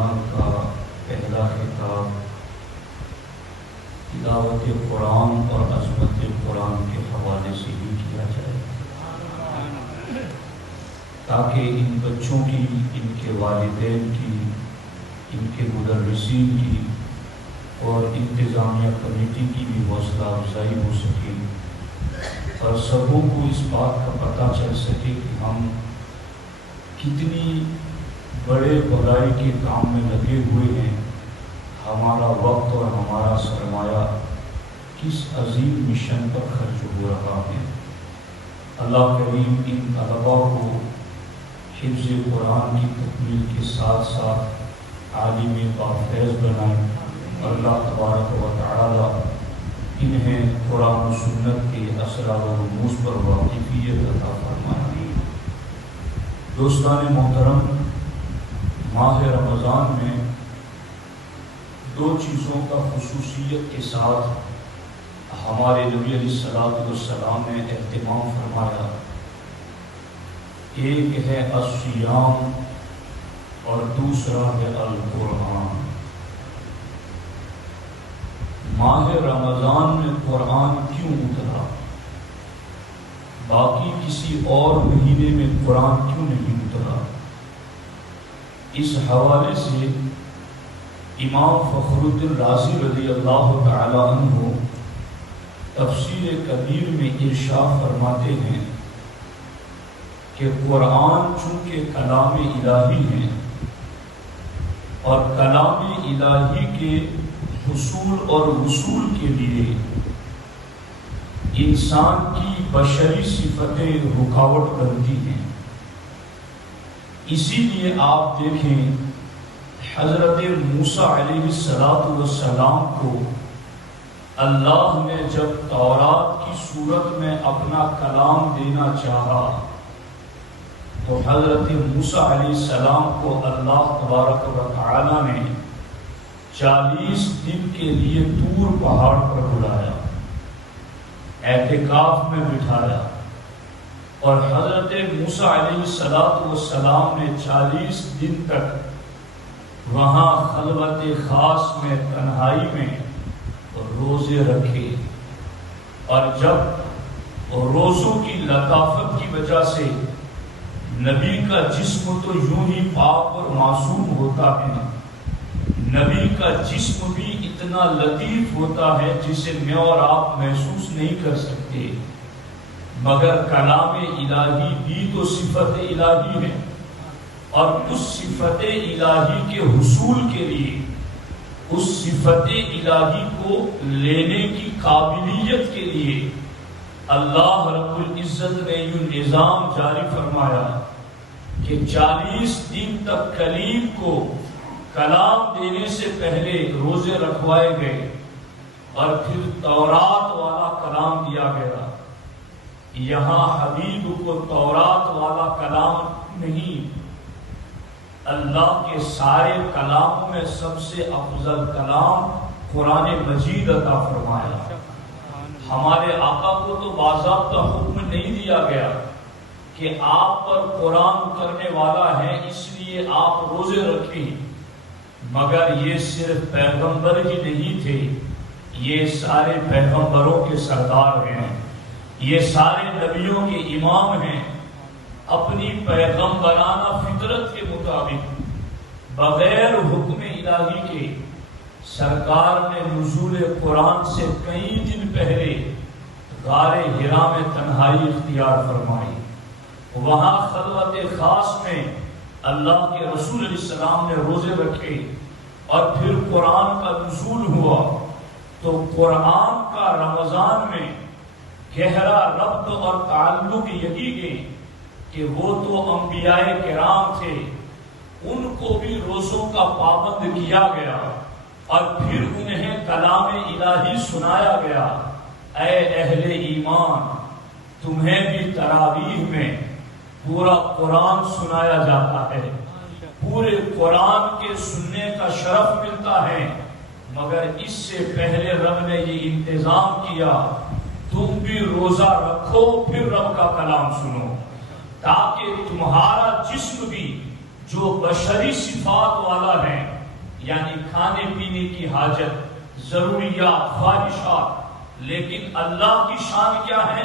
رمضان کا پہلا خطاب تلاوت قرآن اور عظمت قرآن کے حوالے سے ہی کیا جائے، تاکہ ان بچوں کی، ان کے والدین کی، ان کے مدرسین کی اور انتظامیہ کمیٹی کی بھی حوصلہ افزائی ہو سکے اور سبوں کو اس بات کا پتہ چل سکے کہ ہم کتنی بڑے بھلائی کے کام میں لگے ہوئے ہیں، ہمارا وقت اور ہمارا سرمایہ کس عظیم مشن پر خرچ ہو رہا ہے۔ اللہ کریم ان طلباء کو حفظ قرآن کی تکمیل کے ساتھ ساتھ عالم بافیض بنائے۔ اللہ تبارک و تعالی انہیں قرآن و سنت کے اسرار و رموز پر واقفیت عطا فرمائے۔ دوستان محترم، ماہ رمضان میں دو چیزوں کا خصوصیت کے ساتھ ہمارے نبی علیہ الصلوۃ والسلام نے اہتمام فرمایا۔ ایک ہے الصیام اور دوسرا ہے القرآن۔ ماہ رمضان میں قرآن کیوں اترا؟ باقی کسی اور مہینے میں قرآن کیوں نہیں اترا؟ اس حوالے سے امام فخر الدین رازی رضی اللہ تعالی عنہ تفسیر کبیر میں ارشاد فرماتے ہیں کہ قرآن چونکہ کلام الہی ہے اور کلام الہی کے حصول اور وصول کے لیے انسان کی بشری صفتیں رکاوٹ بنتی ہیں، اسی لیے آپ دیکھیں حضرت موسیٰ علیہ السلام کو اللہ نے جب تورات کی صورت میں اپنا کلام دینا چاہا تو حضرت موسیٰ علیہ السلام کو اللہ تبارک و تعالی نے 40 دن کے لیے طور پہاڑ پر بلایا، اعتکاف میں بٹھایا، اور حضرت موسیٰ علیہ السلام نے 40 دن تک وہاں خلوت خاص میں، تنہائی میں روزے رکھے، اور جب روزوں کی لطافت کی وجہ سے نبی کا جسم تو یوں ہی پاک اور معصوم ہوتا ہے، نبی کا جسم بھی اتنا لطیف ہوتا ہے جسے میں اور آپ محسوس نہیں کر سکتے، مگر کلام الہی بھی تو صفت الہی ہے، اور اس صفت الہی کے حصول کے لیے، اس صفت الہی کو لینے کی قابلیت کے لیے اللہ رب العزت نے یہ نظام جاری فرمایا کہ 40 دن تک کلیم کو کلام دینے سے پہلے روزے رکھوائے گئے، اور پھر تورات والا کلام دیا گیا۔ یہاں حبیب کو تورات والا کلام نہیں، اللہ کے سارے کلاموں میں سب سے افضل کلام قرآن مجید عطا فرمایا۔ ہمارے آقا کو تو باضابطہ حکم نہیں دیا گیا کہ آپ پر قرآن اترنے والا ہے اس لیے آپ روزے رکھیں، مگر یہ صرف پیغمبر ہی نہیں تھے، یہ سارے پیغمبروں کے سردار ہیں، یہ سارے نبیوں کے امام ہیں۔ اپنی پیغمبرانہ فطرت کے مطابق بغیر حکم الہی کے سرکار نے نزول قرآن سے کئی دن پہلے غار حرا میں تنہائی اختیار فرمائی، وہاں خلوت خاص میں اللہ کے رسول علیہ السلام نے روزے رکھے، اور پھر قرآن کا نزول ہوا تو قرآن کا رمضان میں گہرا ربط اور تعلق یہی ہے کہ وہ تو انبیاء کرام تھے، ان کو بھی روزوں کا پابند کیا گیا، اور پھر انہیں کلام الہی سنایا گیا۔ اے اہل ایمان، تمہیں بھی تراویح میں پورا قرآن سنایا جاتا ہے، پورے قرآن کے سننے کا شرف ملتا ہے، مگر اس سے پہلے رب نے یہ انتظام کیا تم بھی روزہ رکھو پھر رب کا کلام سنو، تاکہ تمہارا جسم بھی جو بشری صفات والا ہے پینے کی حاجت، ضروریات، خواہشات، لیکن اللہ کی شان کیا ہے؟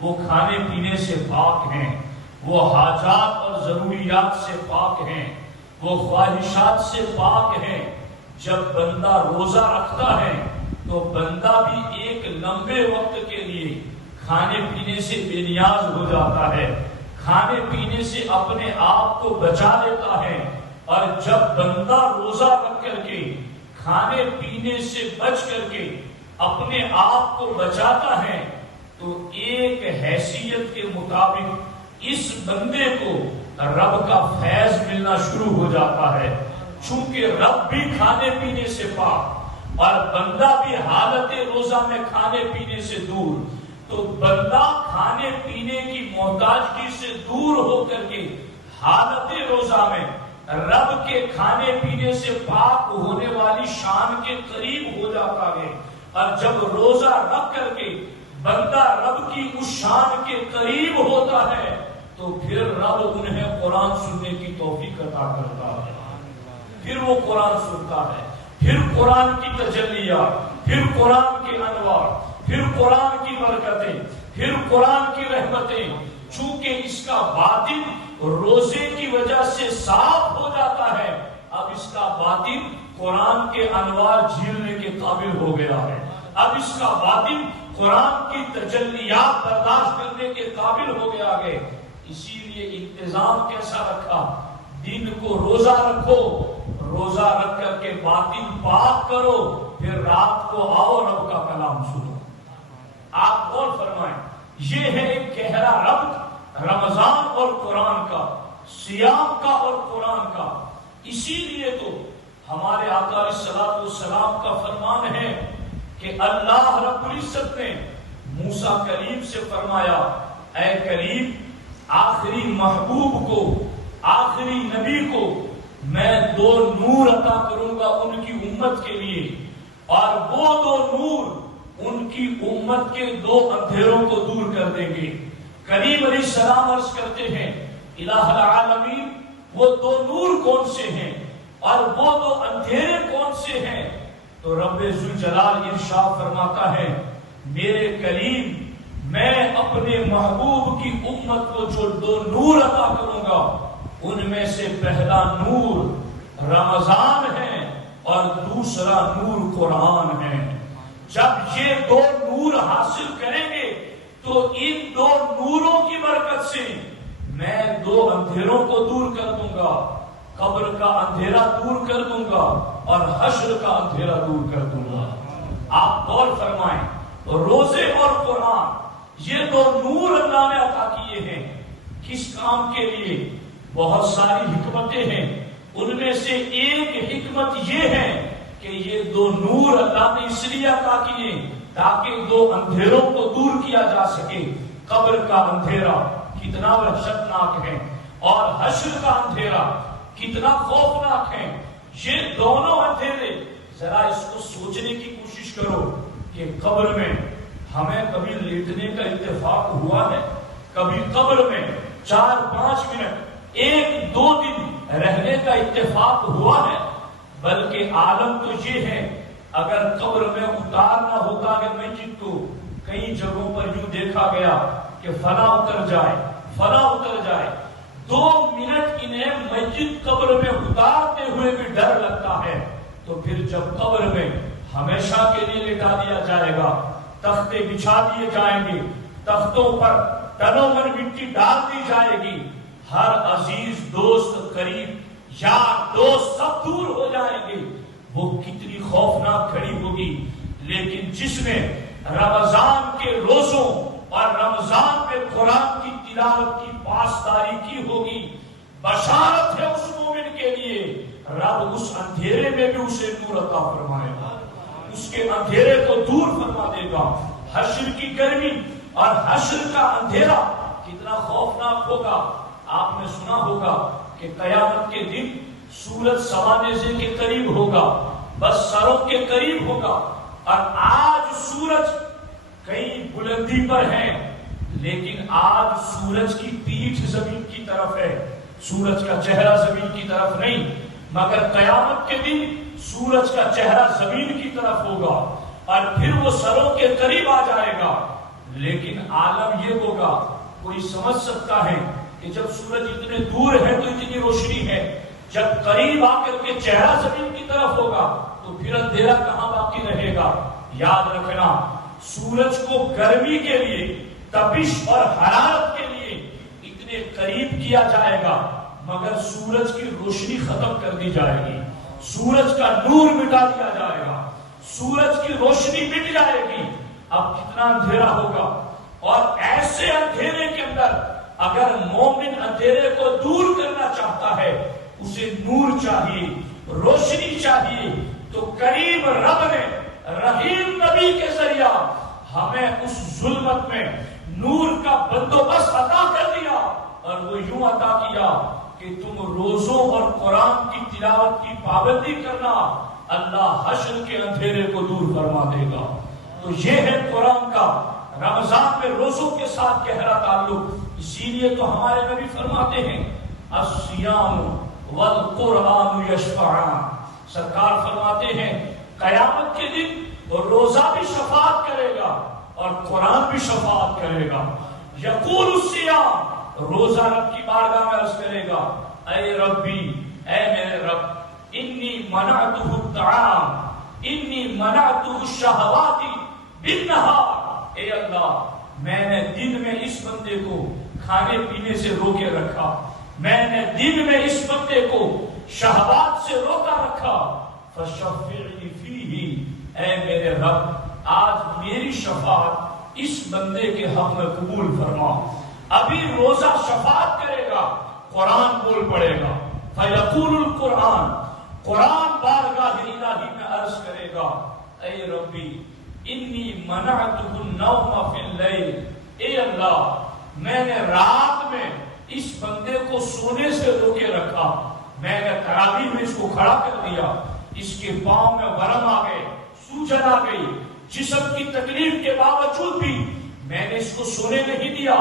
وہ کھانے پینے سے پاک ہیں، وہ حاجات اور ضروریات سے پاک ہیں، وہ خواہشات سے پاک ہیں۔ جب بندہ روزہ رکھتا ہے تو بندہ بھی ایک لمبے وقت کے لیے کھانے پینے سے بے نیاز ہو جاتا ہے، کھانے پینے سے اپنے آپ کو بچا لیتا ہے۔ اور جب بندہ روزہ رکھ کر کے کھانے پینے سے بچ کر کے اپنے آپ کو بچاتا ہے تو ایک حیثیت کے مطابق اس بندے کو رب کا فیض ملنا شروع ہو جاتا ہے۔ چونکہ رب بھی کھانے پینے سے پاک اور بندہ بھی حالت روزہ میں کھانے پینے سے دور، تو بندہ کھانے پینے کی محتاجگی سے دور ہو کر کے حالت روزہ میں رب کے کھانے پینے سے پاک ہونے والی شان کے قریب ہو جاتا ہے۔ اور جب روزہ رکھ کر کے بندہ رب کی اس شان کے قریب ہوتا ہے تو پھر رب انہیں قرآن سننے کی توفیق عطا کرتا ہے، پھر وہ قرآن سنتا ہے، پھر قرآن کی تجلیات، پھر قرآن کے انوار، پھر قرآن کی برکتیں، پھر قرآن کی رحمتیں۔ چونکہ اس کا باطن روزے کی وجہ سے صاف ہو جاتا ہے، اب اس کا باطن قرآن کے انوار جھیلنے کے قابل ہو گیا ہے، اب اس کا باطن قرآن کی تجلیات برداشت کرنے کے قابل ہو گیا ہے۔ اسی لیے انتظام کیسا رکھا؟ دن کو روزہ رکھو، روزہ رکھ کر کے باطن پاک کرو، پھر رات کو آؤ رب کا کلام سنو۔ آپ غور فرمائیں، یہ ہے ایک گہرا ربط رمضان اور قرآن کا، صیام کا اور قرآن کا۔ اسی لیے تو ہمارے آقا علیہ الصلوۃ والسلام کا فرمان ہے کہ اللہ رب العزت نے موسیٰ کلیم سے فرمایا، اے کلیم، آخری محبوب کو، آخری نبی کو میں 2 نور عطا کروں گا ان کی امت کے لیے، اور وہ 2 نور ان کی امت کے 2 اندھیروں کو دور کر دیں گے۔ کریم علیہ السلام عرض کرتے ہیں، الہ العالمین، وہ 2 نور کون سے ہیں اور وہ 2 اندھیرے کون سے ہیں؟ تو رب ذوالجلال ارشاد فرماتا ہے، میرے کریم، میں اپنے محبوب کی امت کو جو 2 نور عطا کروں گا ان میں سے پہلا نور رمضان ہے اور دوسرا نور قرآن ہے۔ جب یہ 2 نور حاصل کریں گے تو ان 2 نوروں کی برکت سے میں 2 اندھیروں کو دور کر دوں گا، قبر کا اندھیرا دور کر دوں گا اور حشر کا اندھیرا دور کر دوں گا۔ آپ غور فرمائیں، روزے اور قرآن یہ 2 نور اللہ نے عطا کیے ہیں۔ کس کام کے لیے؟ بہت ساری حکمتیں ہیں، ان میں سے ایک حکمت یہ ہے کہ یہ 2 نور اللہ نے اس لیے عطا کیے تاکہ 2 اندھیروں کو دور کیا جا سکے۔ قبر کا اندھیرا کتنا وحشتناک ہے اور حشر کا اندھیرا کتنا خوفناک ہے۔ یہ دونوں اندھیرے، ذرا اس کو سوچنے کی کوشش کرو کہ قبر میں ہمیں کبھی لیٹنے کا اتفاق ہوا ہے؟ کبھی قبر میں 4-5 منٹ، 1-2 دن رہنے کا اتفاق ہوا ہے؟ بلکہ عالم تو یہ ہے، اگر قبر میں اتارنا ہوتا ہے میت کو، کئی جگہوں پر یوں دیکھا گیا کہ فلاں اتر جائے، فلاں اتر جائے، 2 منٹ انہیں میت قبر میں اتارتے ہوئے بھی ڈر لگتا ہے۔ تو پھر جب قبر میں ہمیشہ کے لیے لٹا دیا جائے گا، تختے بچھا دیے جائیں گے، تختوں پر ٹنوں میں مٹی ڈال دی جائے گی، ہر عزیز دوست، قریب یار دوست سب دور ہو جائیں گے، وہ کتنی خوفناک گھڑی ہوگی۔ لیکن جس نے رمضان کے روزوں اور رمضان میں قرآن کی تلاوت کی پاسداری کی ہوگی، بشارت ہے اس مومن کے لیے، رب اس اندھیرے میں بھی اسے نور عطا فرمائے گا، اس کے اندھیرے کو دور فرما دے گا۔ حشر کی گرمی اور حشر کا اندھیرا کتنا خوفناک ہوگا۔ آپ نے سنا ہوگا کہ قیامت کے دن سورج سوانیزے کے قریب ہوگا، بس سروں کے قریب ہوگا، اور آج سورج کئی بلندی پر ہے، لیکن آج سورج کی پیٹھ زمین کی طرف ہے، سورج کا چہرہ زمین کی طرف نہیں، مگر قیامت کے دن سورج کا چہرہ زمین کی طرف ہوگا اور پھر وہ سروں کے قریب آ جائے گا. لیکن عالم یہ ہوگا، کوئی سمجھ سکتا ہے کہ جب سورج اتنے دور ہے تو اتنی روشنی ہے، جب قریب آ کر کے چہرہ زمین کی طرف ہوگا تو پھر اندھیرا کہاں باقی رہے گا. یاد رکھنا، سورج کو گرمی کے لیے، تپش اور حرارت کے لیے اتنے قریب کیا جائے گا مگر سورج کی روشنی ختم کر دی جائے گی، سورج کا نور مٹا دیا جائے گا، سورج کی روشنی مٹ جائے گی. اب کتنا اندھیرا ہوگا. اور ایسے اندھیرے کے اندر اگر مومن اندھیرے کو دور کرنا چاہتا ہے، اسے نور چاہیے، روشنی چاہیے، تو قریب رب نے رحیم نبی کے ذریعہ ہمیں اس ظلمت میں نور کا بندوبست عطا کر دیا. اور وہ یوں عطا کیا کہ تم روزوں اور قرآن کی تلاوت کی پابندی کرنا، اللہ حشر کے اندھیرے کو دور فرما دے گا. تو یہ ہے قرآن کا رمضان میں روزوں کے ساتھ گہرا تعلق. اسی لیے تو ہمارے نبی فرماتے ہیں الصیام والقرآن یشفعان. سرکار فرماتے ہیں قیامت کے دن روزہ بھی شفاعت کرے گا اور قرآن بھی شفاعت کرے گا. یقول الصیام، روزہ رب کی بارگاہ میں عرض کرے گا اے ربی، اے میرے رب، انی منعتہ الطعام، انی منعتہ الشہوات بالنہار. اے اللہ، میں نے دن میں اس بندے کو کھانے پینے سے روکے رکھا، میں نے دن میں اس بندے کو شہوات سے روکا رکھا. فشفعنی فیہ، اے میرے رب، آج میری شفاعت اس بندے کے حق میں قبول فرما. ابھی روزہ شفاعت کرے گا، قرآن بول پڑے گا. فیقول القرآن، قرآن بارگاہ الہی میں عرض کرے گا اے ربی انی منعتہ النوم فی اللیل. اے اللہ، میں نے رات میں اس بندے کو سونے سے روکے رکھا، میں نے تراویح میں اس کو کھڑا کر دیا، اس کے پاؤں میں ورم آ گئے، سوجن آ گئی، جسم کی تکلیف کے باوجود بھی میں نے اس کو سونے نہیں دیا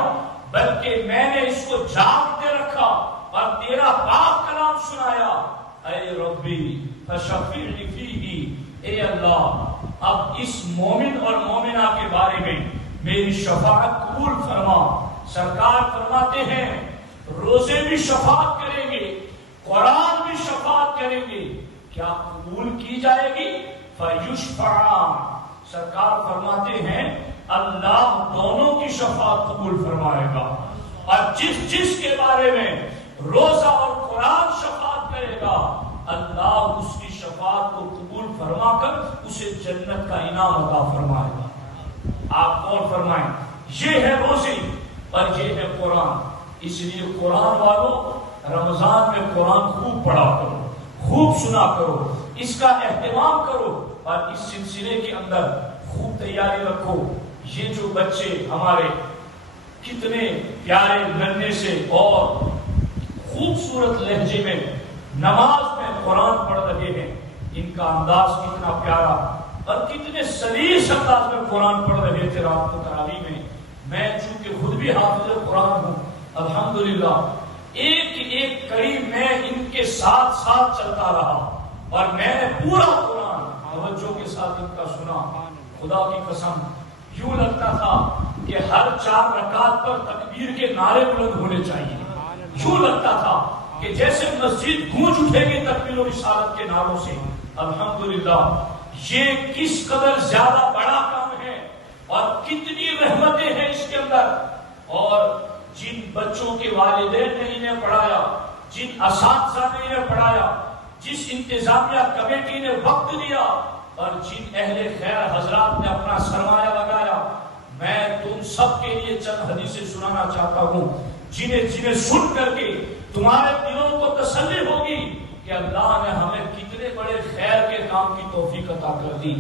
بلکہ میں نے اس کو جاگتے رکھا اور تیرا پاک کلام سنایا. اے ربی فشفعنی فیہ، اے اللہ، اب اس مومن اور مومنہ کے بارے میں میری شفاعت قبول فرما. سرکار فرماتے ہیں روزے بھی شفاعت کریں گے، قرآن بھی شفاعت کریں گے. کیا قبول کی جائے گی؟ فیشفعان. سرکار فرماتے ہیں اللہ دونوں کی شفاعت قبول فرمائے گا. اور جس کے بارے میں روزہ اور قرآن شفاعت کرے گا، اللہ اس کی شفاعت کو قبول فرما کر اسے جنت کا انعام عطا فرمائے گا. آپ غور فرمائیں، یہ ہے روزے اور یہ ہے قرآن. اس لیے قرآن والوں، رمضان میں قرآن خوب پڑھا کرو، خوب سنا کرو، اس کا اہتمام کرو اور اس سلسلے کے اندر خوب تیاری رکھو. یہ جو بچے ہمارے کتنے پیارے ننھے سے اور خوبصورت لہجے میں نماز میں قرآن پڑھ رہے ہیں، ان کا انداز کتنا پیارا اور کتنے سلیس انداز میں قرآن پڑھ رہے تھے رات کو تراویح میں. میں چونکہ خود بھی حافظ قرآن ہوں الحمدللہ، ایک ایک کڑی میں ان کے ساتھ ساتھ چلتا رہا اور میں نے پورا قرآن توجہ کے ساتھ ان کا سنا. خدا کی قسم یوں لگتا تھا کہ ہر 4 رکعت پر تکبیر کے نعرے بلند ہونے چاہیے. یوں لگتا تھا کہ جیسے مسجد گونج اٹھے گی تکبیر و رسالت کے نعروں سے. الحمدللہ، یہ کس قدر زیادہ بڑا کام ہے اور کتنی رحمتیں ہیں اس کے اندر. اور جن بچوں کے والدین نے انہیں پڑھایا، جن اساتذہ نے انہیں پڑھایا، جس انتظامیہ کمیٹی نے وقت دیا اور جن اہل خیر حضرات نے اپنا سرمایہ لگایا، میں تم سب کے لیے چند حدیثیں سنانا چاہتا ہوں جنہیں سن کر کے تمہارے دلوں کو تسلی ہوگی کہ اللہ نے ہمیں کتنے بڑے خیر کے کام کی توفیق عطا کر دی.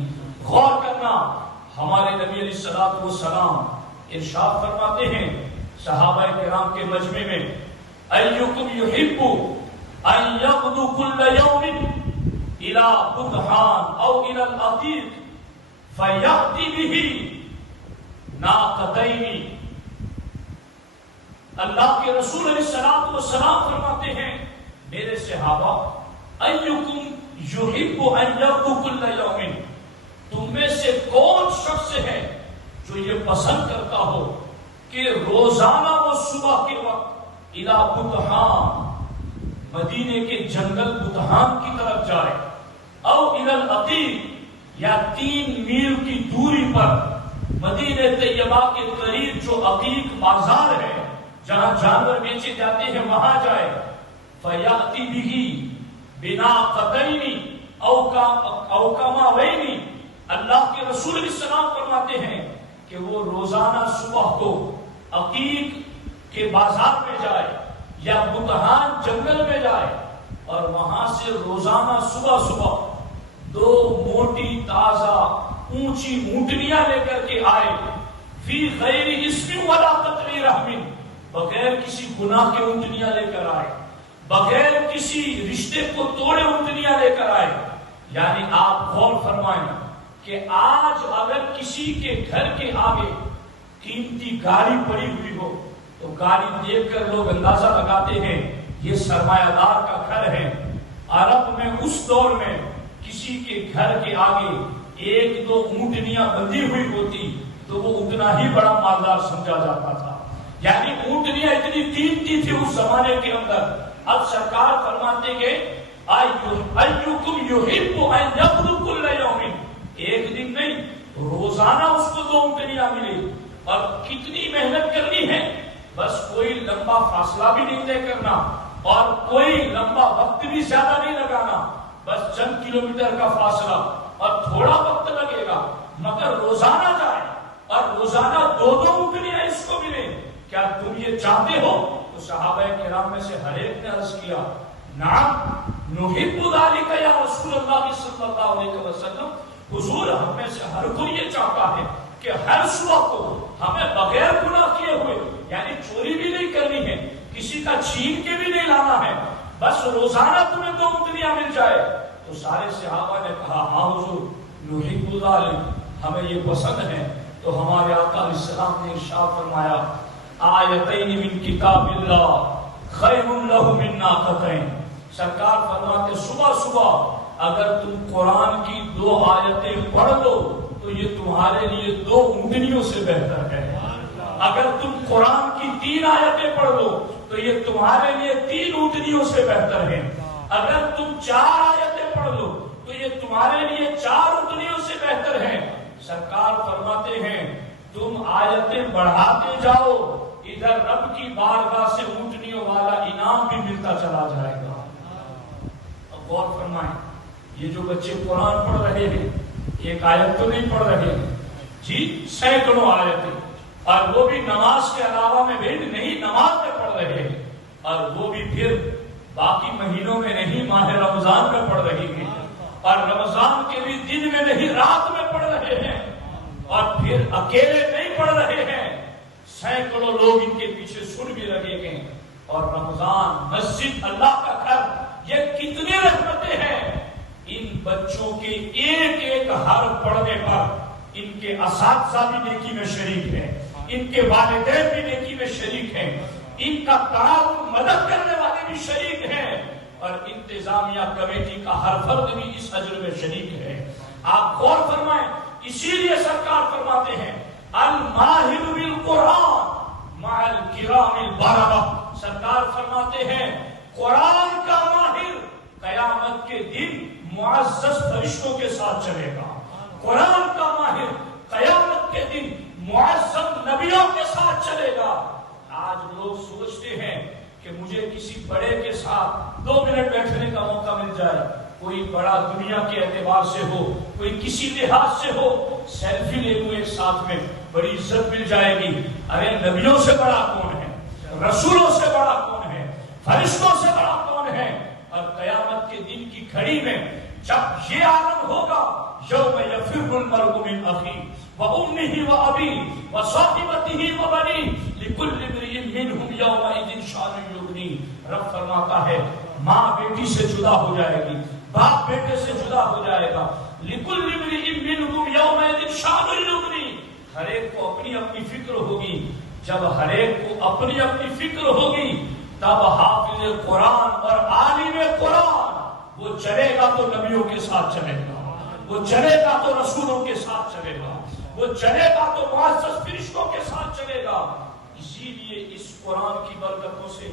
غور کرنا، ہمارے نبی علیہ الصلوۃ والسلام ارشاد فرماتے ہیں صحابہ کرام کے مجمع میں، ایکم یحب ان یغدو کل یوم الى بطحان او الى العتیق فیأتی بہ ناقتین. اللہ کے رسول علیہ السلام فرماتے ہیں میرے صحابہ، ایکم یحب ان یغدو کل یوم، تم میں سے کون شخص ہے جو یہ پسند کرتا ہو کہ روزانہ وہ صبح کے وقت الی بطحان، مدینے کے جنگل بطحان کی طرف جائے، او الی العقیق، یا 3 میل کی دوری پر مدینہ طیبہ کے قریب جو عقیق بازار ہے جہاں جانور بیچے جاتے ہیں وہاں جائے، فیاتی بہ بناقتین او کماوین، اللہ کے رسول علیہ السلام فرماتے ہیں کہ وہ روزانہ صبح کو عقیق کے بازار میں جائے یا بطحان جنگل میں جائے اور وہاں سے روزانہ صبح صبح 2 موٹی تازہ اونچی اونٹنیاں لے کر کے آئے، فی غیر اسم ولا قطع رحم، بغیر کسی گناہ کے اونٹنیاں لے کر آئے، بغیر کسی رشتے کو توڑے اونٹنیاں لے کر آئے۔ یعنی آپ غور فرمائیں کہ آج اگر کسی کے گھر کے آگے قیمتی گاڑی پڑی ہوئی ہو تو گاڑی دیکھ کر لوگ اندازہ لگاتے ہیں یہ سرمایہ دار کا گھر ہے۔ عرب میں اس دور میں کسی کے گھر کے آگے 1-2 اونٹنیاں بندھی ہوئی ہوتی تو وہ اتنا ہی بڑا مالدار سمجھا جاتا تھا، یعنی اونٹنیاں اتنی قیمتی تھی اس زمانے کے اندر۔ اب سرکار فرماتے کہ ایکم یحب ان یغدو کل یوم، ایک دن نہیں روزانہ اس کو 2 اونٹنیاں ملے، اور کتنی محنت کرنی ہے، بس کوئی لمبا فاصلہ بھی نہیں طے کرنا اور کوئی لمبا وقت بھی زیادہ نہیں لگانا، بس چند کلومیٹر کا فاصلہ اور تھوڑا وقت لگے گا، مگر روزانہ جائے اور روزانہ 2 اونٹنیاں اس کو ملے۔ کیا تم یہ چاہتے ہو؟ تو صحابہ کرام میں سے ہر ایک نے عرض کیا نعم نحب ذلک یا رسول اللہ صلی اللہ علیہ وسلم، حضور ہم میں سے ہر کوئی یہ چاہتا ہے کہ ہر صبح کو ہمیں بغیر گناہ کیے ہوئے، یعنی چوری بھی نہیں کرنی ہے، کسی کا چھین کے بھی نہیں لانا ہے، بس روزانہ تمہیں 2 اونٹنیاں مل جائے۔ تو سارے صحابہ نے کہا ہاں حضور نحب ذلک، ہمیں یہ پسند ہے۔ تو ہمارے آقا علیہ السلام نے ارشاد فرمایا آیتین من کتاب اللہ خیر لہ من ناقتین، سرکار فرماتے صبح صبح اگر تم قرآن کی 2 آیتیں پڑھ لو تو یہ تمہارے لیے 2 اونٹنیوں سے بہتر ہے، اگر تم قرآن کی 3 آیتیں پڑھ لو تو یہ تمہارے لیے 3 اونٹنیوں سے بہتر ہے، اگر تم 4 آیتیں پڑھ لو تو یہ تمہارے لیے 4 اونٹنیوں سے بہتر ہے۔ سرکار فرماتے ہیں تم آیتیں بڑھاتے جاؤ، ادھر رب کی بارگاہ سے اونٹنیوں والا انعام بھی ملتا چلا جائے گا۔ اب غور فرمائیں، یہ جو بچے قرآن پڑھ رہے ہیں ایک آیت تو نہیں پڑھ رہے ہیں جی، سینکڑوں آیتیں، اور وہ بھی نماز کے علاوہ میں بھی نہیں، نماز میں پڑھ رہے ہیں، اور وہ بھی پھر باقی مہینوں میں نہیں، ماہ رمضان میں پڑھ رہی ہیں، اور رمضان کے بھی دن میں نہیں رات میں پڑھ رہے ہیں، اور پھر اکیلے نہیں پڑھ رہے ہیں، سینکڑوں لوگ ان کے پیچھے سن بھی رہے ہیں۔ اور رمضان، مسجد، اللہ کا گھر، یہ کتنی رحمتیں ہیں۔ ان بچوں کے ایک ایک حرف پڑھنے پر ان کے اساتذہ بھی نیکی میں شریک ہیں، ان کے والدین بھی نیکی میں شریک ہیں، ان کا تعاون مدد کرنے والے بھی شریک ہیں، اور انتظامیہ کمیٹی کا ہر فرد بھی اس اجر میں شریک ہے۔ آپ غور فرمائیں، اسی لیے سرکار فرماتے ہیں الماہر بالقرآن مع الکرام البررہ، سرکار فرماتے ہیں قرآن کا ماہر قیامت کے دن معزز فرشتوں کے ساتھ چلے گا، قرآن کا ماہر قیامت کے دن معزز نبیوں کے ساتھ چلے گا۔ آج لوگ سوچتے ہیں کہ مجھے کسی بڑے کے ساتھ 2 منٹ بیٹھنے کا موقع مل جائے، کوئی بڑا دنیا کے اعتبار سے ہو، کوئی کسی لحاظ سے ہو، سیلفی لے لوں ایک ساتھ میں، بڑی عزت مل جائے گی۔ ارے نبیوں سے بڑا کون ہے، رسولوں سے بڑا کون ہے، فرشتوں سے بڑا کون ہے؟ اور قیامت کے دن کی گھڑی میں جب یہ عالم ہوگا یوم یفر المرء من اخیہ وامہ وابیہ وصاحبتہ وبنیہ لکل امرئ منہم یومئذ شأن یغنیہ، رب فرماتا ہے ماں بیٹی سے جدا ہو جائے گی، باپ بیٹے سے جدا ہو جائے گا، لکل امرئ منہم یومئذ شأن یغنیہ، ہر ایک کو اپنی اپنی فکر ہوگی۔ جب ہر ایک کو اپنی اپنی فکر ہوگی تب حافظ قرآن اور عالم قرآن وہ چلے گا تو نبیوں کے ساتھ چلے گا، وہ چلے گا تو رسولوں کے ساتھ چلے گا، وہ چلے گا تو معزز فرشتوں کے ساتھ چلے گا۔ اسی لیے اس قرآن کی برکتوں سے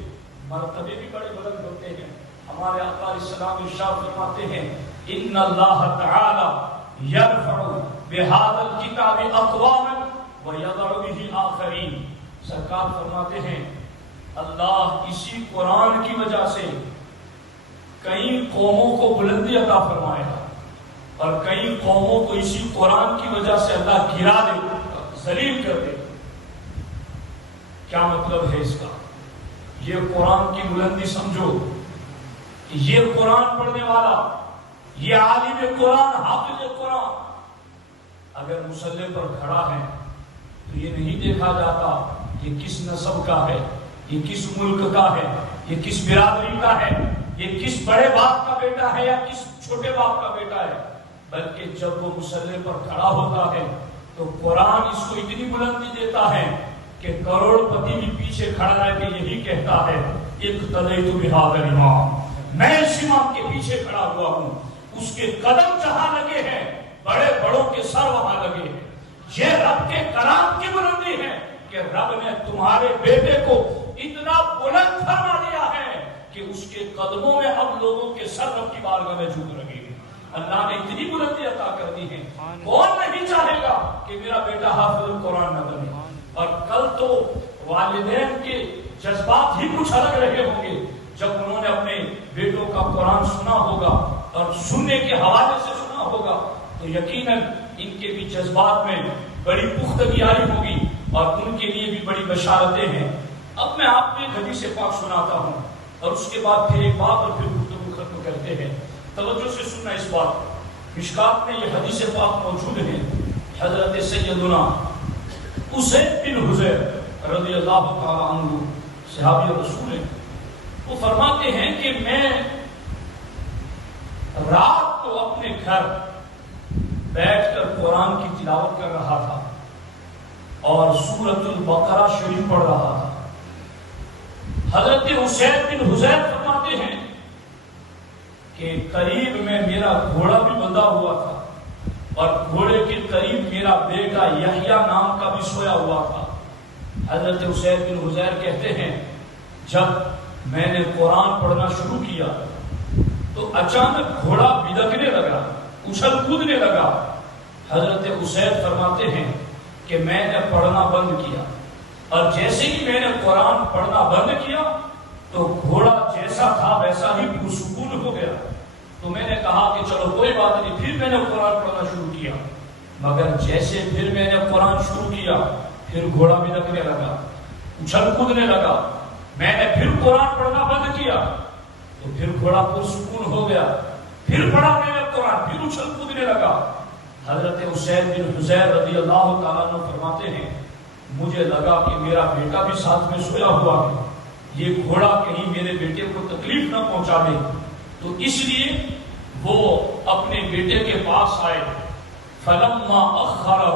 مرتبے بھی بڑے بلند ہوتے ہیں۔ ہمارے آقا علیہ السلام ارشاد فرماتے ہیں ان اللہ تعالی یرفع بہذا الکتاب اقواما ویضع به آخرین۔ سرکار فرماتے ہیں اللہ اسی قرآن کی وجہ سے کئی قوموں کو بلندی عطا فرمائے گا، اور کئی قوموں کو اسی قرآن کی وجہ سے اللہ گرا دے گا، ذلیل کر دے گا۔ کیا مطلب ہے اس کا؟ یہ قرآن کی بلندی سمجھو کہ یہ قرآن پڑھنے والا، یہ عالم قرآن، حافظ قرآن اگر مصلی پر کھڑا ہے تو یہ نہیں دیکھا جاتا یہ کس نسب کا ہے، یہ کس ملک کا ہے، یہ کس برادری کا ہے، یہ کس بڑے باپ کا بیٹا ہے یا کس چھوٹے باپ کا بیٹا ہے، بلکہ جب وہ مصلی پر کھڑا ہوتا ہے تو قرآن اس کو اتنی بلندی دیتا ہے کہ کروڑ پتی بھی پیچھے کھڑا ہے کہ یہی کہتا ہے اقتدیت بہذا الامام، میں اس امام کے پیچھے کھڑا ہوا ہوں، اس کے قدم جہاں لگے ہیں بڑے بڑوں کے سر وہاں لگے ہیں۔ یہ رب کے کلام کی بلندی ہے کہ رب نے تمہارے بیٹے کو اتنا بلند فرما دیا ہے کہ اس کے قدموں میں اب لوگوں کے سر رب کی بارگاہ میں جھک لگے ہیں۔ اللہ نے اتنی بلندی عطا کر دی ہے، کون نہیں چاہے گا کہ میرا بیٹا حافظ القرآن نہ بنے؟ اور کل تو والدین کے جذبات ہی کچھ الگ رہے ہوں گے جب انہوں نے اپنے بیٹوں کا قرآن سنا ہوگا اور سننے کے حوالے سے سنا ہوگا تو یقیناً ان کے بھی جذبات میں بڑی پختگی آئی ہوگی اور ان کے لیے بھی بڑی بشارتیں ہیں۔ اب میں آپ کو ایک حدیث پاک سناتا ہوں اور اس کے بعد پھر ایک بات اور پھر گفتگو ختم کرتے ہیں۔ توجہ سے سننا اس بات، مشکات میں یہ حدیث پاک موجود ہے۔ حضرت سیدنا اسید بن حضیر رضی اللہ تعالی عنہ صحابی رسول ہیں، وہ فرماتے ہیں کہ میں رات کو اپنے گھر بیٹھ کر قرآن کی تلاوت کر رہا تھا اور سورۃ البقرہ شریف پڑھ رہا تھا۔ حضرت اسید بن حضیر فرماتے ہیں کہ قریب میں میرا گھوڑا بھی بندھا ہوا تھا اور گھوڑے کے قریب میرا بیٹا یحییٰ نام کا بھی سویا ہوا تھا۔ حضرت اسید بن حضیر کہتے ہیں جب میں نے قرآن پڑھنا شروع کیا تو اچانک گھوڑا بدکنے لگا، اچھل کودنے لگا۔ حضرت اسید فرماتے ہیں کہ میں نے پڑھنا بند کیا اور جیسے ہی میں نے قرآن پڑھنا بند کیا تو گھوڑا جیسا تھا ویسا ہی پرسکون ہو گیا۔ تو میں نے کہا کہ چلو کوئی بات نہیں، پھر میں نے قرآن پڑھنا شروع کیا، مگر جیسے پھر میں نے قرآن شروع کیا پھر گھوڑا بدکنے لگا، اچھل کودنے لگا۔ میں نے پھر قرآن پڑھنا بند کیا تو پھر گھوڑا پرسکون ہو گیا، پھر پڑھا میں نے قرآن، پھر اچھل کودنے لگا۔ حضرت اسید بن حضیر رضی اللہ تعالیٰ عنہ فرماتے ہیں مجھے لگا کہ میرا بیٹا بھی ساتھ میں سویا ہوا ہے، یہ گھوڑا کہیں میرے بیٹے کو تکلیف نہ پہنچا دے، تو اس لیے وہ اپنے بیٹے کے پاس آئے۔ فلما اخرہ،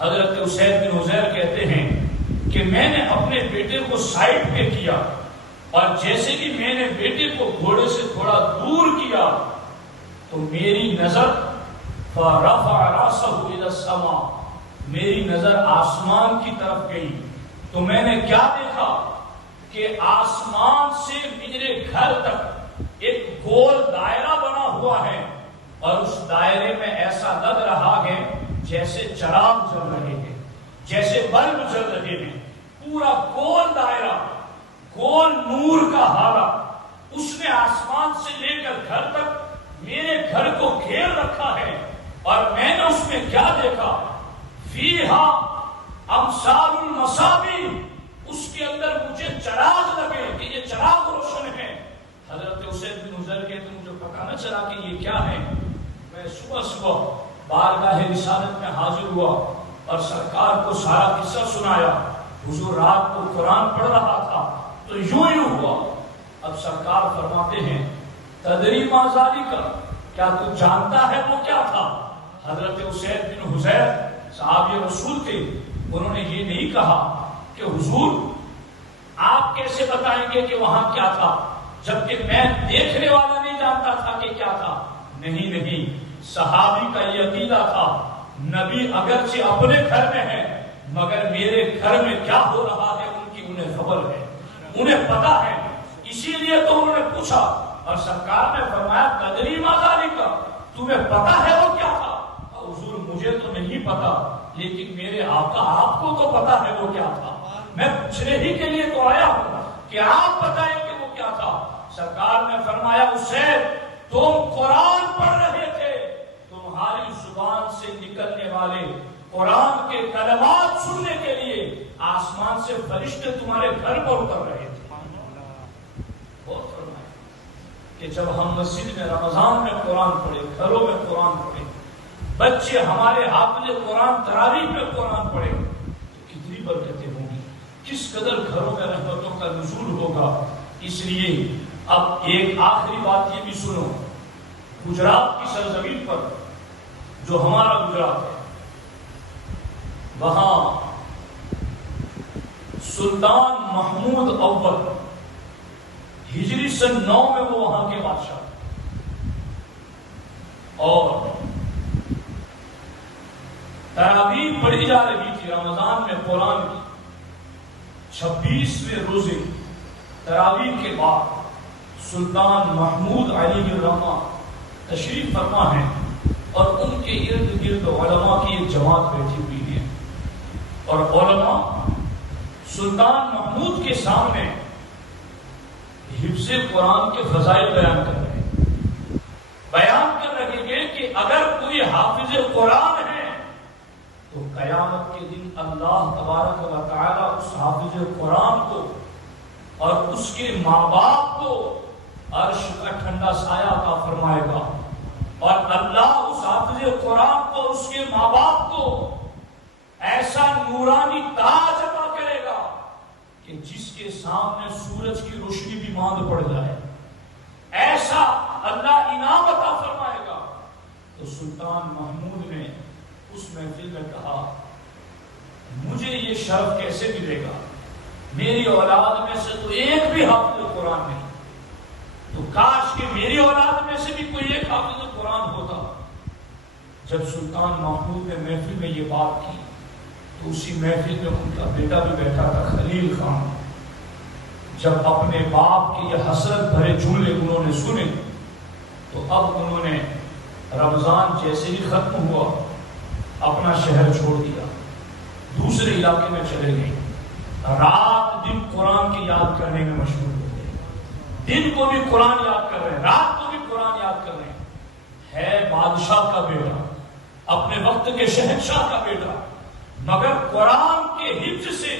حضرت اسید بن حضیر کہتے ہیں کہ میں نے اپنے بیٹے کو سائڈ پہ کیا اور جیسے کہ میں نے بیٹے کو گھوڑے سے تھوڑا دور کیا تو میری نظر فرفع راسہ الی السماء، میری نظر آسمان کی طرف گئی تو میں نے کیا دیکھا کہ آسمان سے میرے گھر تک ایک گول دائرہ بنا ہوا ہے اور اس دائرے میں ایسا لگ رہا ہے جیسے چراغ جل رہے ہیں، جیسے بلب جل رہے ہیں، پورا گول دائرہ، گول نور کا ہارا، اس نے آسمان سے لے کر گھر تک میرے گھر کو گھیر رکھا ہے۔ اور میں نے اس میں کیا دیکھا؟ فیہا امثال المصابیح، اس کے اندر مجھے چراغ لگے کہ یہ چراغ روشن ہے۔ حضرت اسید بن حضیر کہتے ہیں مجھے پتہ نہ چلا کہ یہ کیا ہے۔ میں صبح صبح بارگاہ رسالت میں حاضر ہوا اور سرکار کو سارا قصہ سنایا۔ حضور رات کو قرآن پڑھ رہا تھا تو یوں ہوا۔ اب سرکار فرماتے ہیں تدری ما ذالک، کیا تو جانتا ہے وہ کیا تھا؟ حضرت اسید بن حضیر صحابی رسول تھے، انہوں نے یہ نہیں کہا کہ حضور آپ کیسے بتائیں گے کہ وہاں کیا تھا، جبکہ میں دیکھنے والا نہیں نہیں جانتا تھا کہ کیا تھا. نہیں، صحابی کا یہ عقیدہ تھا نبی اگرچہ اپنے گھر میں ہے مگر میرے گھر میں کیا ہو رہا ہے ان کی انہیں خبر ہے، انہیں پتا ہے. اسی لیے تو انہوں نے پوچھا اور سرکار نے فرمایا تدری ما ذالک، تمہیں پتا ہے وہ کیا تھا؟ حضور مجھے تو نہیں پتا لیکن میرے آقا آپ کو تو پتا ہے وہ کیا تھا، میں پوچھنے ہی کے لیے تو آیا ہوں کہ آپ بتائیں کہ وہ کیا تھا. سرکار نے فرمایا حسین تم قرآن پڑھ رہے تھے، تمہاری زبان سے نکلنے والے قرآن کے کلمات سننے کے لیے آسمان سے فرشتے تمہارے گھر پر اتر رہے تھے. کہ جب ہم مسجد میں رمضان میں قرآن پڑھے، گھروں میں قرآن پڑھے، بچے ہمارے حافظ قرآن تراویح میں قرآن پڑھے تو کتنی برکتیں ہوں گی، کس قدر گھروں میں رحمتوں کا نزول ہوگا. اس لیے اب ایک آخری بات یہ بھی سنو، گجرات کی سرزمین پر جو ہمارا گجرات ہے وہاں سلطان محمود اول ہجری سن 9 میں وہ وہاں کے بادشاہ اور تراویح پڑھی جا رہی تھی رمضان میں قرآن کی. 26ویں روزے تراویح کے بعد سلطان محمود علیہ الرحمہ تشریف فرما ہے اور ان کے ارد گرد علماء کی ایک جماعت بیٹھی ہوئی ہے اور علماء سلطان محمود کے سامنے حفظ قرآن کے فضائل بیان کر رہے ہیں کہ اگر کوئی حافظ قرآن ہے تو قیامت کے دن اللہ تبارک و تعالی اس حافظ قرآن کو اور اس کے ماں باپ کو عرش کا ٹھنڈا سایہ عطا فرمائے گا اور اللہ اس حافظ قرآن کو اس کے ماں باپ کو ایسا نورانی تاج عطا کرے گا کہ جس کے سامنے سورج کی روشنی بھی ماند پڑ جائے، ایسا اللہ انعام عطا فرمائے گا. تو سلطان محمود نے اس محفل میں کہا مجھے یہ شرف کیسے ملے گا، میری اولاد میں سے تو ایک بھی حافظ قرآن نہیں، تو کاش کہ میری اولاد میں سے بھی کوئی ایک حافظ قرآن ہوتا. جب سلطان محمود نے محفل میں یہ بات کی تو اسی محفل میں ان کا بیٹا بھی بیٹھا تھا خلیل خان. جب اپنے باپ کی یہ حسرت بھرے جملے انہوں نے سنے تو اب انہوں نے رمضان جیسے ہی ختم ہوا اپنا شہر چھوڑ دیا، دوسرے علاقے میں چلے گئے، رات دن قرآن کی یاد کرنے میں مشغول ہو گئے. دن کو بھی قرآن یاد کر رہے ہیں، رات کو بھی قرآن یاد کر رہے ہیں. ہے بادشاہ کا بیٹا، اپنے وقت کے شہنشاہ کا بیٹا، مگر قرآن کے حفظ سے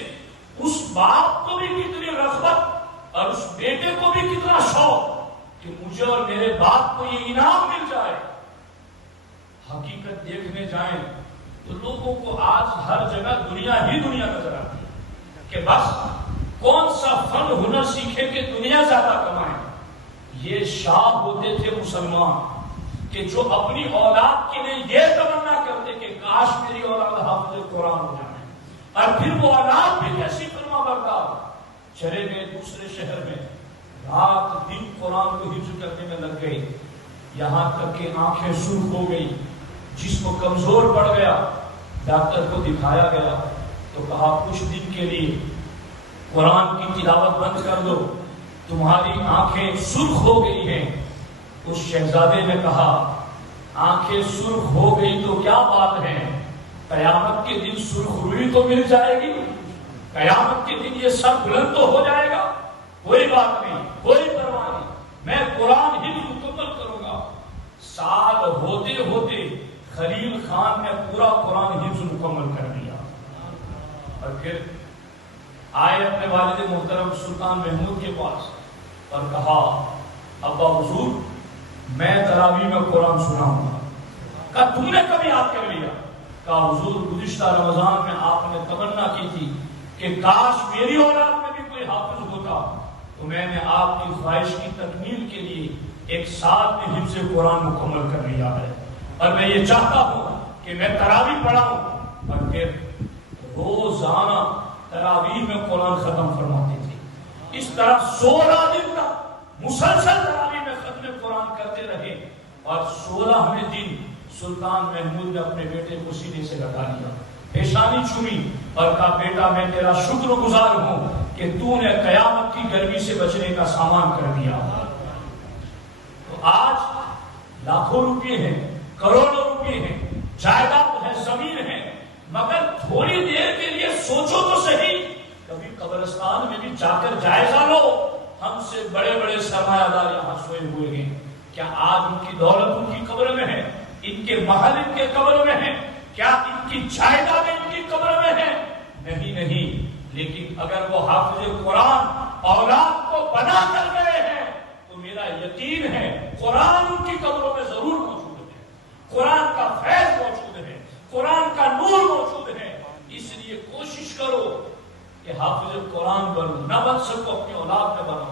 اس باپ کو بھی کتنی رغبت اور اس بیٹے کو بھی کتنا شوق کہ مجھے اور میرے باپ کو یہ انعام مل جائے. حقیقت دیکھنے جائیں تو لوگوں کو آج ہر جگہ دنیا ہی دنیا نظر آتی ہے کہ بس کون سا فن ہنر سیکھے کہ دنیا زیادہ کمائیں. یہ شاہ ہوتے تھے مسلمان کہ جو اپنی اولاد کے لیے یہ تمنا کرتے کہ کاش میری اولاد حافظ قرآن ہو جائے، اور پھر وہ اولاد بھی کیسی فرما بردار چلے گئے دوسرے شہر میں، رات دن قرآن کو حفظ کرنے میں لگ گئی، یہاں تک کہ آنکھیں سرخ ہو گئی، جسم کمزور پڑ گیا. ڈاکٹر کو دکھایا گیا تو کہا کچھ دن کے لیے قرآن کی تلاوت بند کر دو، تمہاری آنکھیں سرخ ہو گئی ہیں. اس شہزادے نے کہا آنکھیں سرخ ہو گئی تو کیا بات ہے، قیامت کے دن سرخ روئی تو مل جائے گی، قیامت کے دن یہ سر بلند تو ہو جائے گا، کوئی بات نہیں، کوئی پرواہ نہیں، میں قرآن ہی مکمل کروں گا. سال ہوتے ہوتے خلیل خان نے پورا قرآن حفظ مکمل کر دیا اور پھر آئے اپنے والد محترم سلطان محمود کے پاس اور کہا ابا حضور میں تراویح میں قرآن سناؤں گا. کہا تم نے کبھی یاد کر لیا؟ کہا حضور گزشتہ رمضان میں آپ نے تمنا کی تھی کہ کاش میری اولاد میں بھی کوئی حافظ ہوتا، تو میں نے آپ کی خواہش کی تکمیل کے لیے ایک سال میں حفظ قرآن مکمل کر لیا ہے، اور میں یہ چاہتا ہوں کہ میں تراویح پڑھاؤں. اور پھر روزانہ تراویح میں قرآن ختم فرماتے تھے. اس طرح 16 دن تک مسلسل تراویح میں ختم قرآن کرتے رہے، اور 16ویں دن سلطان محمود نے اپنے بیٹے کو سینے سے لگا لیا، پیشانی چومی اور کہا بیٹا میں تیرا شکر گزار ہوں کہ تو نے قیامت کی گرمی سے بچنے کا سامان کر دیا۔ تو آج لاکھوں روپے ہیں، کروڑوں روپے ہیں، جائیداد ہے، زمین ہے، مگر تھوڑی دیر کے لیے سوچو تو صحیح، کبھی قبرستان میں بھی جا کر جائزہ لو۔ ہم سے بڑے بڑے سرمایہ دار یہاں سوئے ہوئے ہیں، کیا آج ان کی دولت ان کی قبر میں ہے؟ ان کے محل ان کے قبر میں ہیں؟ کیا ان کی جائیداد ان کی قبر میں ہے؟ نہیں، لیکن اگر وہ حافظ قرآن اولاد کو بنا کر گئے ہیں تو میرا یقین ہے قرآن ان کی قبروں میں ضرور موجود ہے، قرآن کا فیض موجود ہے، قرآن کا نور موجود ہے۔ اس لیے کوشش کرو کہ حافظ قرآن بنو، نہ بن سکو اپنی اولاد میں بنو،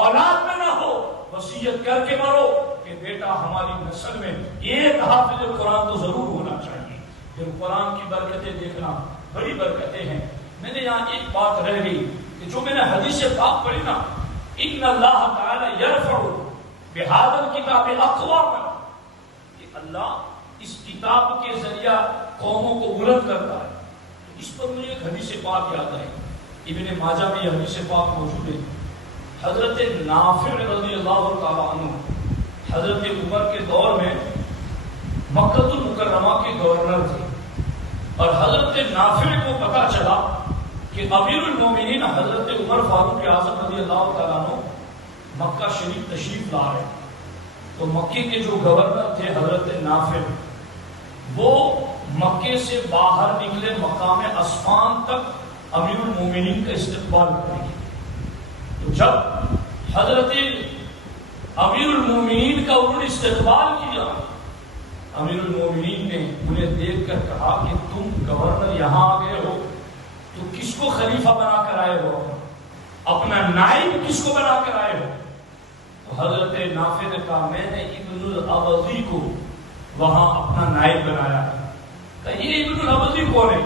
اولاد میں نہ ہو وصیت کر کے مرو کہ بیٹا ہماری نسل میں ایک حافظ قرآن تو ضرور ہونا چاہیے۔ پھر قرآن کی برکتیں دیکھنا، بڑی برکتیں ہیں۔ میں نے یہاں ایک بات رہ گئی کہ جو میں نے حدیث پاک پڑھی نا، ان اللہ تعالی یرفع بہذا الکتاب اقواما، کہ اللہ اس کتاب کے ذریعہ قوموں کو بلند کرتا ہے۔ اس پر مجھے ایک حدیث پاک یاد ہے، ابن ماجہ میں یہ حدیث پاک موجود ہے۔ حضرت نافع رضی اللہ تعالی عنہ حضرت عمر کے دور میں مکہ المکرمہ کے گورنر تھے، اور حضرت نافع کو پتا چلا کہ امیر المومنین حضرت عمر فاروق اعظم رضی اللہ تعالیٰ عنہ مکہ شریف تشریف لا رہے، تو مکے کے جو گورنر تھے حضرت نافع، وہ مکے سے باہر نکلے مقام اسفان تک امیر المومنین کا استقبال کریں گے۔ تو جب حضرت امیر المومنین کا انہوں نے استقبال کیا، امیر المومنین نے انہیں دیکھ کر کہا کہ تم گورنر یہاں آ گئے ہو تو کس کو خلیفہ بنا کر آئے ہو؟ اپنا نائب کس کو بنا کر آئے ہو؟ تو حضرت نافع نے کہا میں نے ابن الابضی کو وہاں اپنا نائب بنایا ہے۔ کہا یہ ابن الابضی کون ہے؟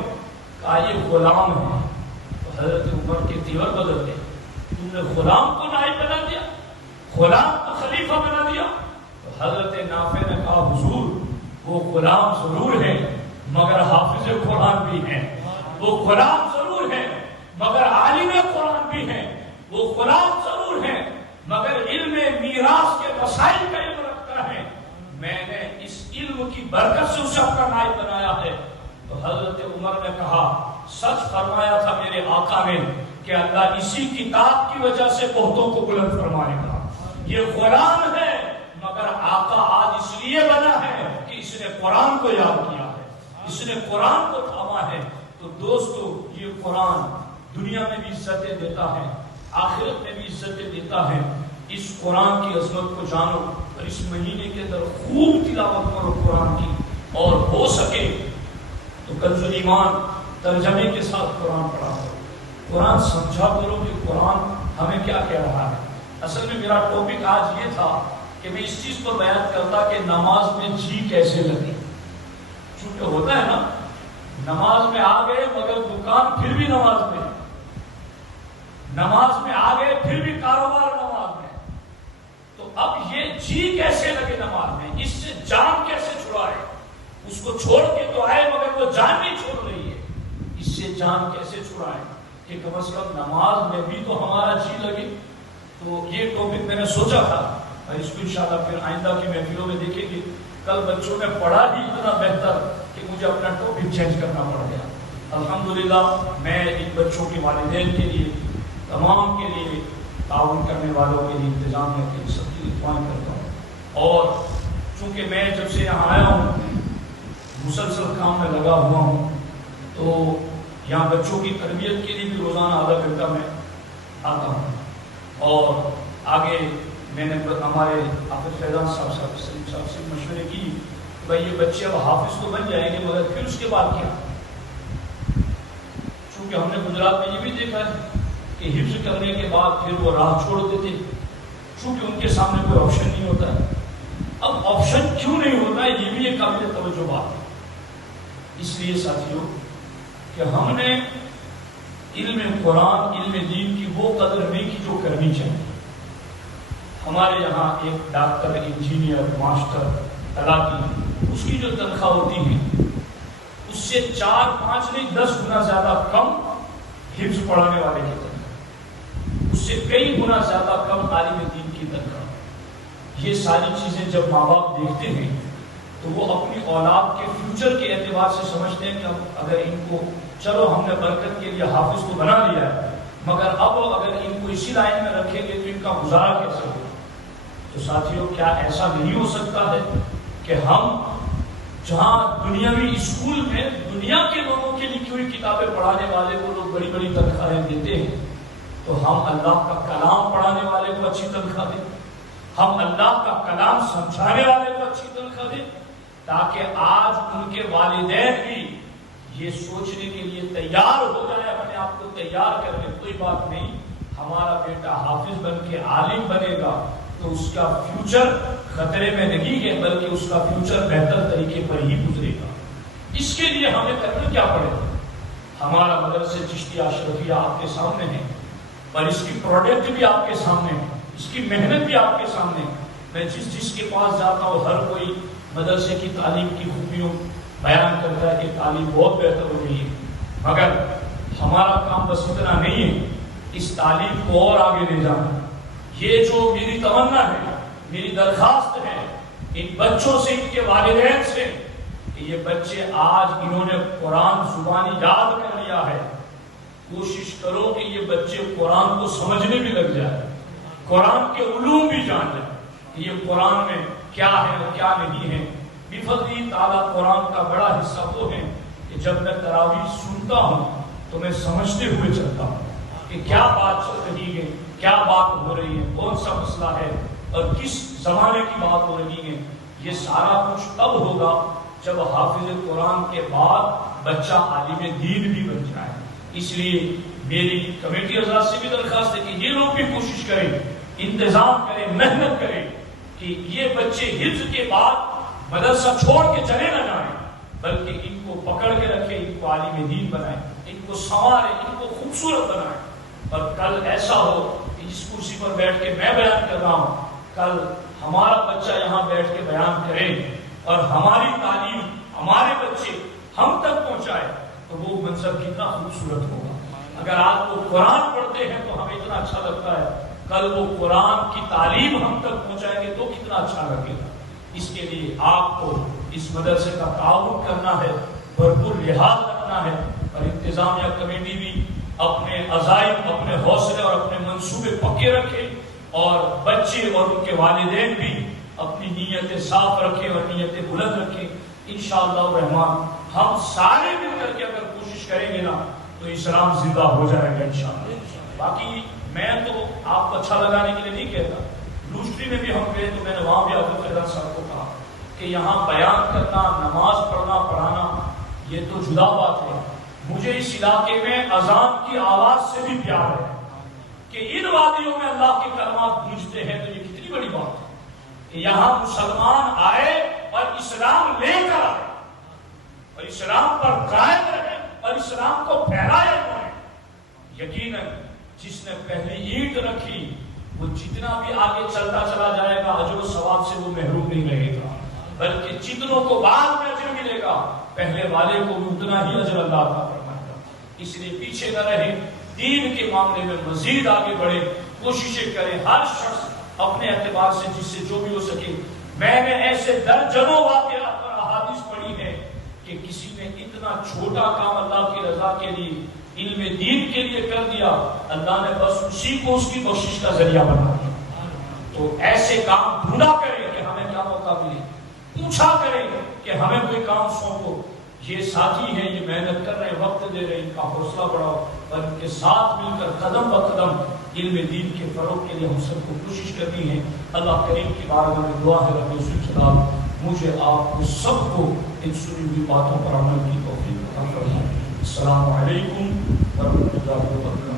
کہا یہ غلام ہے۔ تو حضرت عمر کے تیور بدل گئے، تم نے غلام کو نائب بنا دیا، غلام کو خلیفہ بنا دیا۔ تو حضرت نافع نے کہا حضور وہ غلام ضرور ہے مگر حافظ قرآن بھی ہے، وہ غلام ضرور ہے مگر عالم قرآن بھی ہے، وہ غلام ضرور ہے مگر علم میراث کے مسائل کا علم رکھتا ہے، میں نے اس علم کی برکت سے اسے اپنا نائب بنایا ہے۔ تو حضرت عمر نے کہا سچ فرمایا تھا میرے آقا نے کہ اللہ اسی کتاب کی وجہ سے بہتوں کو بلند فرمائے گا۔ یہ غلام ہے مگر آقا آج اس لیے بنا ہے کہ اس نے قرآن کو یاد کیا ہے، اس نے قرآن کو تھاما ہے۔ تو دوستو یہ قرآن دنیا میں بھی عزتیں دیتا ہے، آخرت میں بھی عزتیں دیتا ہے۔ اس قرآن کی عظمت کو جانو اور اس مہینے کے اندر خوب تلاوت کرو قرآن کی، اور ہو سکے تو کنز ایمان ترجمے کے ساتھ قرآن پڑھا کرو، قرآن سمجھا کرو کہ قرآن ہمیں کیا کہہ رہا ہے۔ اصل میں میرا ٹاپک آج یہ تھا کہ میں اس چیز پر بیان کرتا کہ نماز میں جی کیسے لگے، چونکہ ہوتا ہے نا نماز میں آ گئے مگر دکان پھر بھی نماز میں، نماز میں آ گئے پھر بھی کاروبار نماز میں، تو اب یہ جی کیسے لگے نماز میں، اس سے جان کیسے چھڑائے؟ اس کو چھوڑ کے تو آئے مگر وہ جان نہیں چھوڑ رہی ہے، اس سے جان کیسے چھڑائے کہ کم از کم نماز میں بھی تو ہمارا جی لگے۔ تو یہ ٹاپک میں نے سوچا تھا، اور اس کو انشاءاللہ پھر آئندہ کی محفلوں میں دیکھیں گے۔ کل بچوں نے پڑھا ہی اتنا بہتر کہ مجھے اپنا ٹاپک چینج کرنا پڑ گیا۔ الحمدللہ میں ان بچوں کے والدین کے لیے، تمام کے لیے، تعاون کرنے والوں کے لیے، انتظامیہ کے لیے سب کی دعائیں کرتا ہوں۔ اور چونکہ میں جب سے یہاں آیا ہوں مسلسل کام میں لگا ہوا ہوں، تو یہاں بچوں کی تربیت کے لیے بھی روزانہ آدھا گھنٹہ میں آتا ہوں، اور آگے میں نے ہمارے حافظ فیضان صاحب سے مشورے کی کہ بھائی یہ بچے اب حافظ تو بن جائیں گے مگر پھر اس کے بعد کیا؟ چونکہ ہم نے گجرات میں یہ بھی دیکھا ہے کہ حفظ کرنے کے بعد پھر وہ راہ چھوڑ دیتے، چونکہ ان کے سامنے کوئی آپشن نہیں ہوتا ہے۔ اب آپشن کیوں نہیں ہوتا ہے یہ بھی ایک قابل توجہ بات ہے۔ اس لیے ساتھیوں کہ ہم نے علم قرآن، علم دین کی وہ قدر نہیں کی جو کرنی چاہیے۔ ہمارے یہاں ایک ڈاکٹر، انجینئر، ماسٹر، طلاقی، اس کی جو تنخواہ ہوتی ہے اس سے 4، 5 نہیں 10 گنا زیادہ کم حفظ پڑھانے والے کی تنخواہ، اس سے کئی گنا زیادہ کم عالم دین کی تنخواہ۔ یہ ساری چیزیں جب ماں باپ دیکھتے ہیں تو وہ اپنی اولاد کے فیوچر کے اعتبار سے سمجھتے ہیں کہ اگر ان کو چلو ہم نے برکت کے لیے حافظ کو بنا لیا ہے، مگر اب اگر ان کو اسی لائن میں رکھیں گے تو ان کا گزارا کیسے ہوگا؟ تو ساتھیوں، کیا ایسا نہیں ہو سکتا ہے کہ ہم جہاں دنیاوی اسکول میں دنیا کے لوگوں کے لکھی ہوئی کتابیں پڑھانے والے کو لوگ بڑی بڑی تنخواہیں دیتے ہیں، تو ہم اللہ کا کلام پڑھانے والے کو اچھی تنخواہ دیں، ہم اللہ کا کلام سمجھانے والے کو اچھی تنخواہ دیں، تاکہ آج ان کے والدین بھی یہ سوچنے کے لیے تیار ہو جائے، اپنے آپ کو تیار کر لیں کوئی بات نہیں، ہمارا بیٹا حافظ بن کے عالم بنے گا تو اس کا فیوچر خطرے میں نہیں ہے، بلکہ اس کا فیوچر بہتر طریقے پر ہی گزرے گا۔ اس کے لیے ہمیں کرنا کیا پڑے گا؟ ہمارا مدرسہ چشتیہ اشرفیہ آپ کے سامنے ہے، اور اس کی پروڈکٹ بھی آپ کے سامنے ہے، اس کی محنت بھی آپ کے سامنے ہے۔ میں جس کے پاس جاتا ہوں ہر کوئی مدرسے کی تعلیم کی خوبیوں بیان کرتا ہے کہ تعلیم بہت بہتر ہو گئی ہے، مگر ہمارا کام بس اتنا نہیں ہے، اس تعلیم کو اور آگے لے جانا۔ یہ جو میری تمنا ہے، میری درخواست ہے ان بچوں سے، ان کے والدین سے، کہ یہ بچے آج انہوں نے قرآن زبانی یاد کر لیا ہے، کوشش کرو کہ یہ بچے قرآن کو سمجھنے بھی لگ جائے، قرآن کے علوم بھی جان جائیں کہ یہ قرآن میں کیا ہے اور کیا نہیں ہے۔ بفضل تعالیٰ قرآن کا بڑا حصہ وہ ہے کہ جب میں تراویح سنتا ہوں تو میں سمجھتے ہوئے چلتا ہوں کہ کیا بات چل رہی ہے، کیا بات ہو رہی ہے، کون سا مسئلہ ہے اور کس زمانے کی بات ہو رہی ہے۔ یہ سارا کچھ تب ہوگا جب حافظ قرآن کے بعد بچہ عالم دین بھی بن جائے۔ اس لیے میری کمیٹی حضرات سے بھی درخواست ہے کہ یہ لوگ بھی کوشش کریں، انتظام کریں، محنت کریں کہ یہ بچے حفظ کے بعد مدرسہ چھوڑ کے چلے نہ جائیں، بلکہ ان کو پکڑ کے رکھیں، ان کو عالم دین بنائیں، ان کو سنواریں، ان کو خوبصورت بنائیں۔ اور کل ایسا ہو کہ جس کرسی پر بیٹھ کے میں بیان کر رہا ہوں، کل ہمارا بچہ یہاں بیٹھ کے بیان کرے اور ہماری تعلیم ہمارے بچے ہم تک پہنچائے تو وہ منظر کتنا خوبصورت ہوگا۔ اگر آپ وہ قرآن پڑھتے ہیں تو ہمیں اتنا اچھا لگتا ہے، کل وہ قرآن کی تعلیم ہم تک پہنچائیں گے تو کتنا اچھا لگے گا۔ اس کے لیے آپ کو اس مدرسے کا تعاون کرنا ہے، بھرپور لحاظ رکھنا ہے، اور انتظامیہ کمیٹی بھی اپنے عزائم، اپنے حوصلے اور اپنے منصوبے پکے رکھے، اور بچے اور ان کے والدین بھی اپنی نیتیں صاف رکھیں اور نیتیں بلند رکھیں۔ انشاءاللہ الرحمن ہم سارے مل کر کے اگر کوشش کریں گے نا تو اسلام زندہ ہو جائے گا انشاءاللہ۔ باقی میں تو آپ کو اچھا لگانے کے لیے نہیں کہتا، لوسٹری میں بھی ہم گئے تو میں نے وہاں بھی عبد القادر صاحب کو کہا کہ یہاں بیان کرنا، نماز پڑھنا، پڑھانا یہ تو جدا بات ہے، مجھے اس علاقے میں اذان کی آواز سے بھی پیار ہے کہ ان وادیوں میں اللہ کے کلمات گونجتے ہیں، تو یہ کتنی بڑی بات ہے کہ یہاں مسلمان آئے اور اسلام لے کر آئے اور اسلام پر قائم رہے اور اسلام کو پھیلائے ہوئے۔ یقیناً جس نے پہلی اینٹ رکھی وہ جتنا بھی آگے چلتا چلا جائے گا اجر و ثواب سے وہ محروم نہیں رہے گا، بلکہ جتنوں کو بعد میں اجر ملے گا پہلے والے کو بھی اتنا ہی اجر اللہ عطا فرمائے گا۔ اس لیے پیچھے نہ رہیں، دین کے معاملے میں مزید آگے بڑھیں، کوششیں کریں، ہر شخص اپنے اعتبار سے جس سے جو بھی ہو سکے۔ میں نے ایسے درجنوں واقعات اور احادیث پڑھی ہیں کہ کسی نے اتنا چھوٹا کام اللہ کی رضا کے لیے، علم دین کے لیے کر دیا، اللہ نے بس اسی کو اس کی بخشش کا ذریعہ بنا دیا۔ تو ایسے کام ڈھونڈا کریں کہ ہمیں کیا موقع ملے، پوچھا کریں کہ ہمیں کوئی کام سونپو۔ یہ ساتھی ہیں، یہ محنت کر رہے ہیں، وقت دے رہے ہیں، ان کا حوصلہ بڑھاؤ اور ان کے ساتھ مل کر قدم بہ قدم علم دین کے فروغ کے لیے ہم سب کو کوشش کرنی ہے۔ اللہ کریم کی بارگاہ میں دعا ہے رب العزت مجھے آپ کو سب کو ان سنی ہوئی باتوں پر عمل کی توفیق عطا فرمائے۔ السلام علیکم ورحمۃ اللہ وبرکاتہ۔